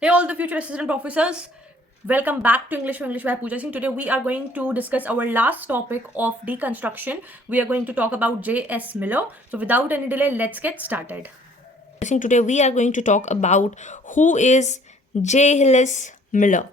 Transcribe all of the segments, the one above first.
Hey all the future assistant professors, welcome back to English for English by Pooja Singh. Today we are going to discuss our last topic of deconstruction. We are going to talk about J.S. Miller. So without any delay, let's get started. Today we are going to talk about who is J. Hillis Miller,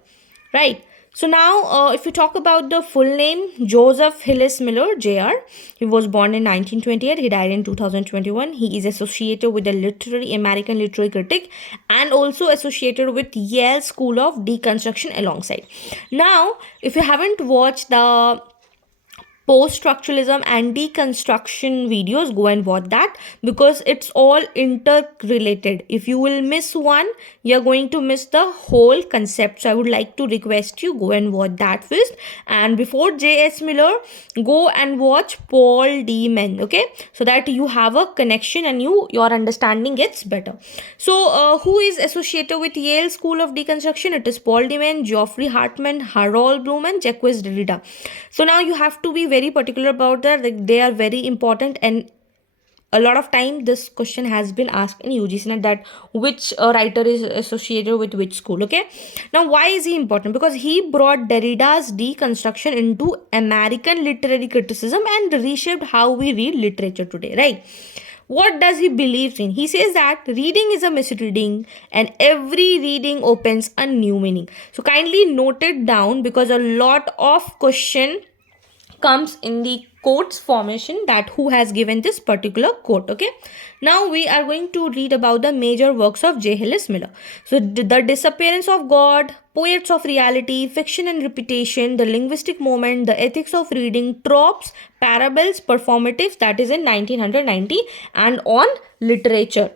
right? So now, if you talk about the full name, Joseph Hillis Miller, Jr. He was born in 1928. He died in 2021. He is associated with the literary American literary critic and also associated with Yale School of Deconstruction alongside. Now, if you haven't watched the post-structuralism and deconstruction videos, go and watch that because it's all interrelated. If you will miss one, you're going to miss the whole concept. So I would like to request you go and watch that first, and before J.S. Miller, go and watch Paul D. Men, okay, so that you have a connection and your understanding gets better. So who is associated with Yale School of Deconstruction? It is Paul D. Men, Geoffrey Hartman, Harold Bloom, and Jacques Derrida. So now you have to be very particular about that. Like, they are very important, and a lot of time this question has been asked in UGC NET that which writer is associated with which school. Okay, now why is he important? Because he brought Derrida's deconstruction into American literary criticism and reshaped how we read literature today, right? What does he believe in? He says that reading is a misreading and every reading opens a new meaning. So kindly note it down because a lot of question comes in the quotes formation, that who has given this particular quote. Okay, now we are going to read about the major works of J. Hillis Miller. So the disappearance of God, poets of reality, fiction and repetition, the linguistic moment, the ethics of reading, tropes, parables, performatives, that is in 1990, and on literature.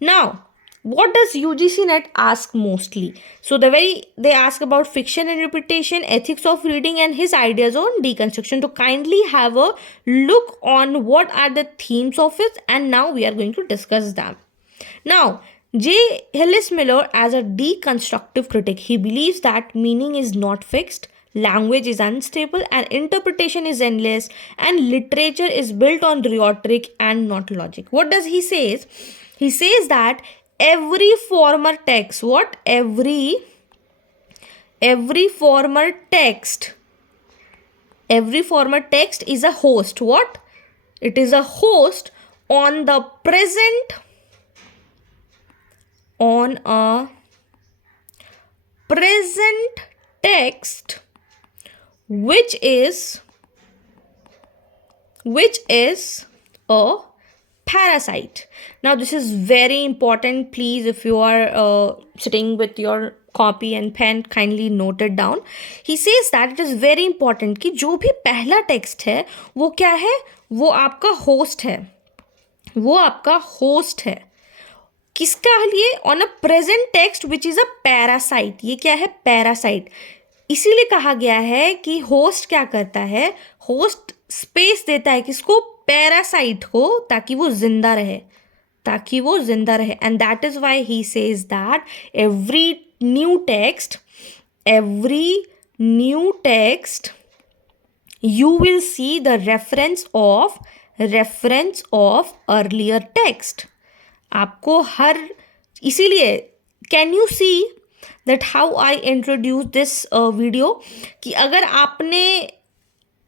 Now what does UGC NET ask mostly? So they ask about fiction and repetition, ethics of reading, and his ideas on deconstruction. To kindly have a look on what are the themes of it, and now we are going to discuss them. Now, J. Hillis Miller, as a deconstructive critic, he believes that meaning is not fixed, language is unstable, and interpretation is endless, and literature is built on rhetoric and not logic. What does he say? He says that every former text, what? Every former text is a host. What? It is a host on the present, on a present text which is a parasite. Now this is very important. Please, if you are sitting with your copy and pen, kindly note it down. He says that it is very important कि जो भी पहला text है वो क्या है, वो आपका होस्ट है, वो आपका होस्ट है किसका लिए? On a present text which is a parasite. ये क्या है? पैरासाइट. इसीलिए कहा गया है कि होस्ट क्या करता है, होस्ट स्पेस देता है किसको? पैरासाइट को, ताकि वो जिंदा रहे, and that is why he says that every new text you will see the reference of earlier text. आपको हर, इसीलिए can you see that how I introduce this video, कि अगर आपने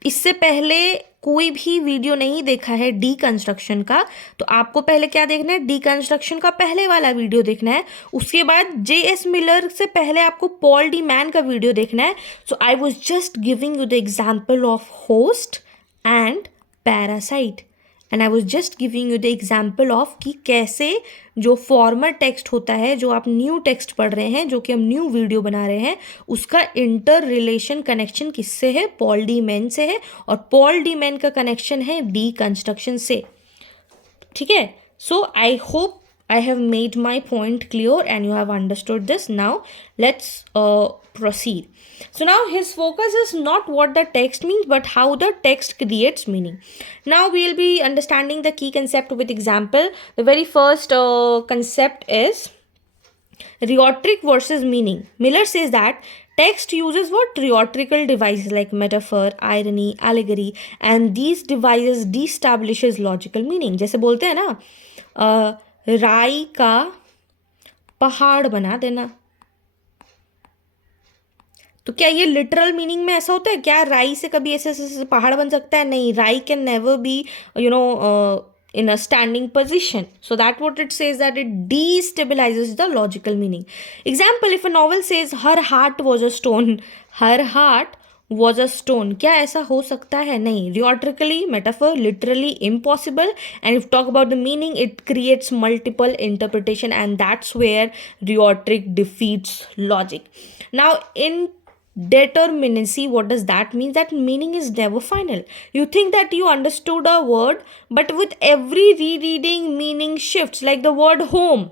इससे पहले कोई भी वीडियो नहीं देखा है डीकंस्ट्रक्शन का, तो आपको पहले क्या देखना है? डीकंस्ट्रक्शन का पहले वाला वीडियो देखना है. उसके बाद J.S. मिलर से पहले आपको पॉल डी मैन का वीडियो देखना है. So I was just giving you the example of host and parasite, and I was just giving you the example of कि कैसे जो फॉर्मर टेक्स्ट होता है, जो आप न्यू टेक्स्ट पढ़ रहे हैं, जो कि हम न्यू वीडियो बना रहे हैं, उसका इंटर रिलेशन कनेक्शन किससे है? पॉल डी मैन से है, और पॉल डी मैन का कनेक्शन है डीकंस्ट्रक्शन से. ठीक है? So I hope I have made my point clear and you have understood this. Now let's proceed. So now his focus is not what the text means but how the text creates meaning. Now we will be understanding the key concept with example. The very first concept is rhetoric versus meaning. Miller says that text uses what? Rhetorical devices like metaphor, irony, allegory, and these devices de-establishes logical meaning. जैसे बोलते हैं ना, राई का पहाड़ बना देना, तो क्या ये लिटरल मीनिंग में ऐसा होता है क्या? राई से कभी ऐसे ऐसे पहाड़ बन सकता है? नहीं, राई can never be in a standing position. So that what it says, that it destabilizes the logical meaning. Example, if a novel says her heart was a stone, her heart was a stone, क्या ऐसा हो सकता है? नहीं. Rhetorically, metaphor, literally impossible. And if talk about the meaning, it creates multiple interpretation, and that's where rhetoric defeats logic. Now in determinacy, what does that mean? That meaning is never final. You think that you understood a word, but with every rereading meaning shifts. Like the word home,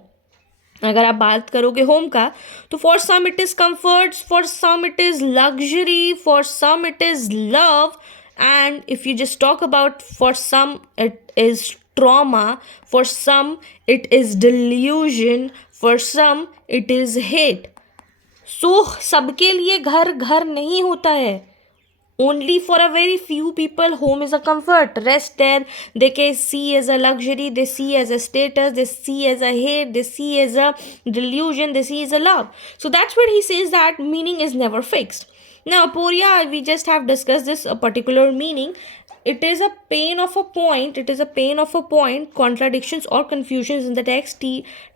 अगर आप बात करोगे home का, तो for some it is comfort, for some it is luxury, for some it is love, and if you just talk about, for some it is trauma, for some it is delusion, for some it is hate. So सबके लिए घर घर नहीं होता है. Only for a very few people, home is a comfort. Rest there, they can see as a luxury, they see as a status, they see as a hate, they see as a delusion, they see as a love. So that's where he says that meaning is never fixed. Now, aporia, we just have discussed this a particular meaning. It is a pain of a point. It is a pain of a point. Contradictions or confusions in the text.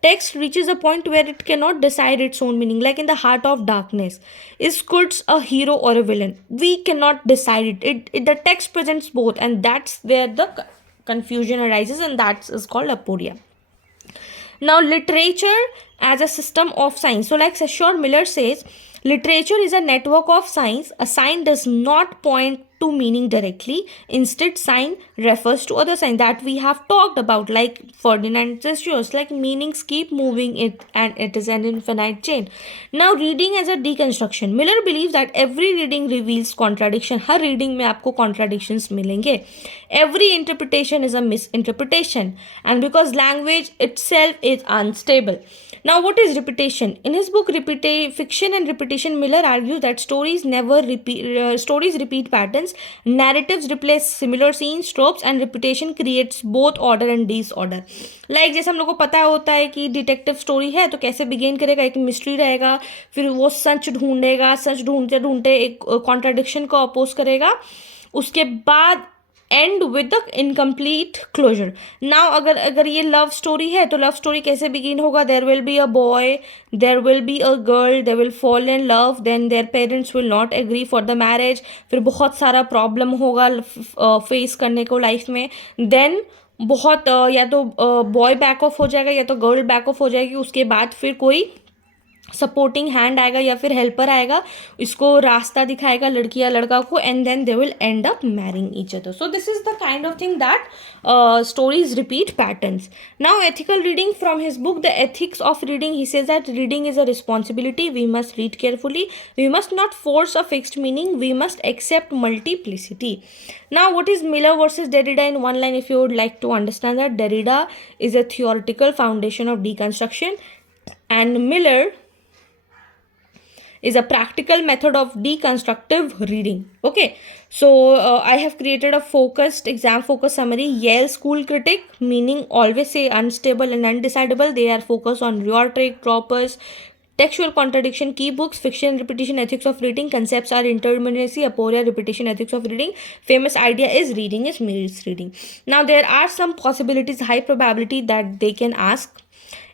Text reaches a point where it cannot decide its own meaning. Like in the heart of darkness, is Kurtz a hero or a villain? We cannot decide it. The text presents both, and that's where the confusion arises, and that is called aporia. Now, literature as a system of science. So, like Hillis Miller says, literature is a network of signs. A sign does not point to meaning directly. Instead, sign refers to other signs that we have talked about, like Ferdinand gestures, like meanings keep moving it, and it is an infinite chain. Now, reading as a deconstruction. Miller believes that every reading reveals contradiction. Her reading में आपको contradictions मिलेंगे. Every interpretation is a misinterpretation, and because language itself is unstable. Now, what is repetition? In his book Fiction and Repetition, Miller argues that stories repeat patterns, narratives replace similar scenes, tropes, and repetition creates both order and disorder. Like जैसे हम लोग को पता होता है कि detective story है तो कैसे बिगेन करेगा, एक मिस्ट्री रहेगा, फिर वो सच ढूंढेगा, सच ढूंढते ढूंढते एक कॉन्ट्राडिक्शन को अपोज करेगा, उसके बाद end with the incomplete closure. Now अगर ये लव स्टोरी है तो लव स्टोरी कैसे बिगिन होगा? There will be a boy, there will be a girl, they will fall in love, then their parents will not agree for the marriage, फिर बहुत सारा problem होगा फेस करने को लाइफ में, देन बहुत या तो बॉय बैक ऑफ हो जाएगा या तो गर्ल बैक ऑफ हो जाएगी, उसके बाद फिर कोई सपोर्टिंग हैंड आएगा या फिर हेल्पर आएगा, इसको रास्ता दिखाएगा लड़की या लड़का को, and then they will end up marrying each other. So this is the kind of thing that stories repeat patterns. Now, ethical reading, from his book The Ethics of Reading, he says that reading is a responsibility. We must read carefully. We must not force a fixed meaning. We must accept multiplicity. Now, what is Miller versus Derrida in one line? If you would like to understand that, Derrida is a theoretical foundation of deconstruction, and Miller is a practical method of deconstructive reading. Okay, so I have created a exam focused summary. Yale School critic, meaning always say unstable and undecidable. They are focused on rhetoric, tropes, textual contradiction, key books, fiction, repetition, ethics of reading. Concepts are interminacy, aporia, repetition, ethics of reading. Famous idea is reading is misreading. Now, there are some possibilities, high probability that they can ask.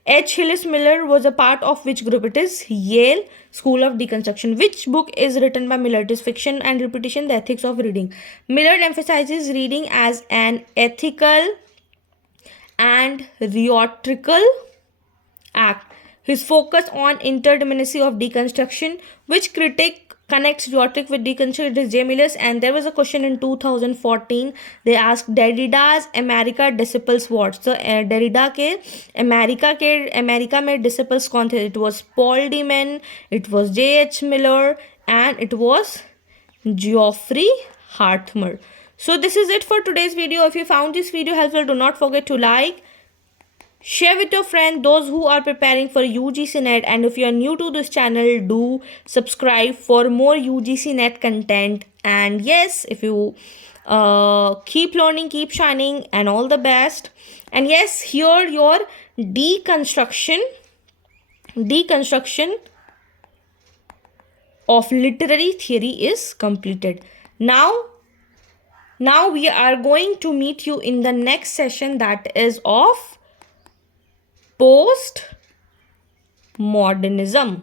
Hillis Miller was a part of which group? It is Yale School of Deconstruction. Which book is written by Miller? It is Fiction and Repetition, The Ethics of Reading. Miller emphasizes reading as an ethical and rhetorical act. His focus on interdependency of deconstruction. Which critic connects rhetoric with deconstruction? It is J. Miller's. And there was a question in 2014. They asked Derrida's America disciples what? So Derrida के America में disciples कौन थे? It was Paul Deman, it was J.H. Miller, and it was Geoffrey Hartmer. So this is it for today's video. If you found this video helpful, do not forget to like, share with your friends, those who are preparing for UGC NET, and if you are new to this channel, do subscribe for more UGC NET content. And yes, if you keep learning, keep shining, and all the best. And yes, here your deconstruction of literary theory is completed. Now we are going to meet you in the next session, that is of post modernism.